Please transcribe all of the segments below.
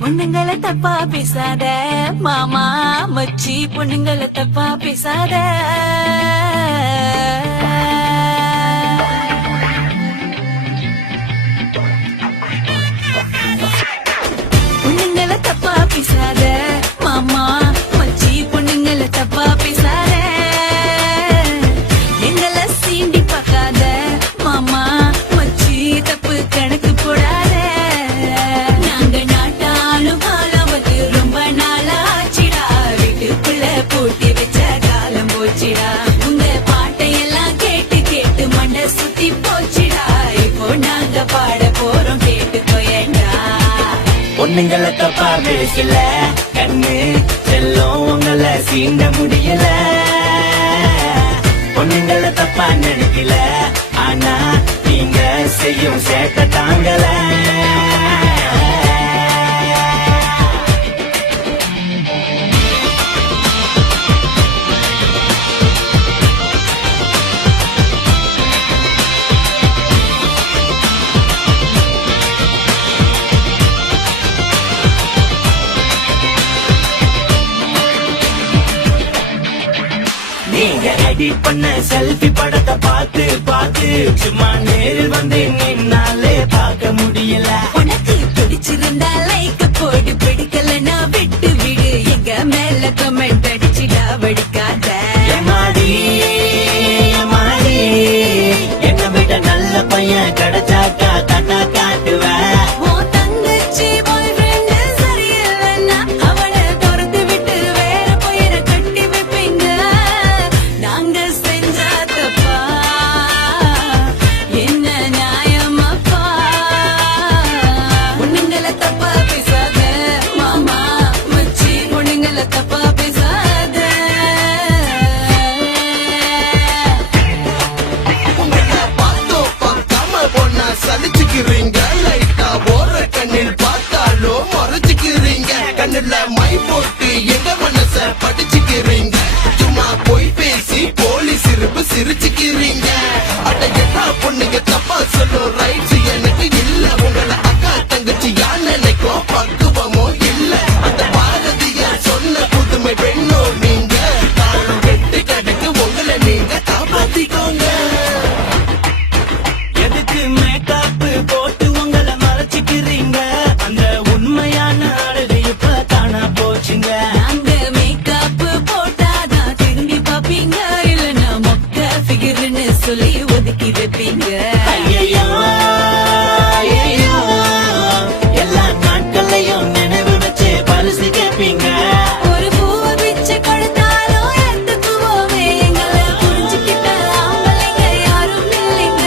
பொண்ணுங்களை தப்பா பேசாத மாமா மச்சி, பொண்ணுங்களை தப்பா பேசாத. பொண்ணுங்களை தப்பா பேசாத மாமா மச்சி, பொண்ணுங்களை தப்பா பேசாத. எங்களை சீண்டி பார்க்காத மாமா மச்சி, தப்பு கணக்கு போடாத. பூட்டி வச்ச காலம் போச்சிடா, உங்க பாட்டையெல்லாம் கேட்டு கேட்டு மண்ட சுத்தி போச்சிடா. இப்போ நாங்க பாட போறோம் கேட்டு போயண்டா. பொண்ணுங்களை தப்பா பேசல கண்ணு செல்லும், உங்களை சீண்ட முடியல. பொண்ணுங்களை தப்பா நினைக்கல, ஆனா நீங்க செய்யும் சேட்ட தாங்கல. நீங்க எடிட் பண்ண செல்ஃபி படத்தை பார்த்து பார்த்து சும்மா நேரில் வந்து நின்னாலே பார்க்க முடியல. உனக்கு பிடிச்சிருந்தா லைக் போடு, பிடிக்கலன்னா விட்டு விடு. எங்க மேல கமெண்ட் அடிச்சிடா, வடிக்காத. ஏமாடி ஏமாடி, என்ன விட நல்ல பையன் கிடைச்சாக்கா தன்னா காட்டுவேன். கண்ணுல மை போட்டு எங்க மனச படிச்சுக்கிறீங்க. சும்மா போய் பேசி போலீஸ் சிரிப்பு சிரிச்சுக்கிறீங்க. அட என்ன பொண்ணுங்க தப்பா சொல்லும் ரைட்ஸ் எனக்கு இல்ல. உங்களை அக்கா தங்கச்சி யார் நினைக்கும் பக்குவமோ இல்ல. அந்த பாரதிய சொன்ன புதுமை பெண்ணோ நீங்க. காலம் கெட்டு கிடக்கு, உங்களை நீங்க காப்பாத்திக்கோங்க. எதுக்கு மேக்கப் போட்டு உங்களை மறைச்சிக்கிறீங்க? அந்த உண்மையான நாங்க மேக்கப் போட்டாதான் திரும்பி பாப்பீங்க, இல்லன்னா மொக்க ஃபிகர்னு சொல்லி ஒதுக்கி வைப்பீங்க. எல்லா நாட்களையும் நினைவு வச்சு பரிசு கேட்பீங்க. ஒரு பூவை பிச்சு கொடுத்தாலும் எடுத்துக்குவோமே, எங்களை புரிஞ்சுக்கிட்ட ஆம்பளைங்க யாரும் இல்லைங்க.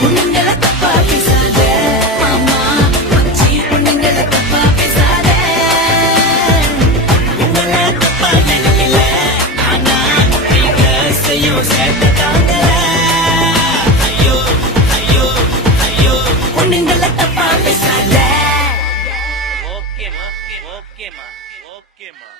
பொண்ணுங்களை தப்பா பேசாத மாமா மச்சி, பொண்ணுங்களை தப்பா பேசாத. உங்களை தப்பா நினைக்கல, ஆனா நீங்க செய்யும் சேட்ட தாங்கல. ஐயோ ஐயோ ஐயோ, பொண்ணுங்களை தப்பா பேசாத. ஓகேமா ஓகேமா ஓகேமா.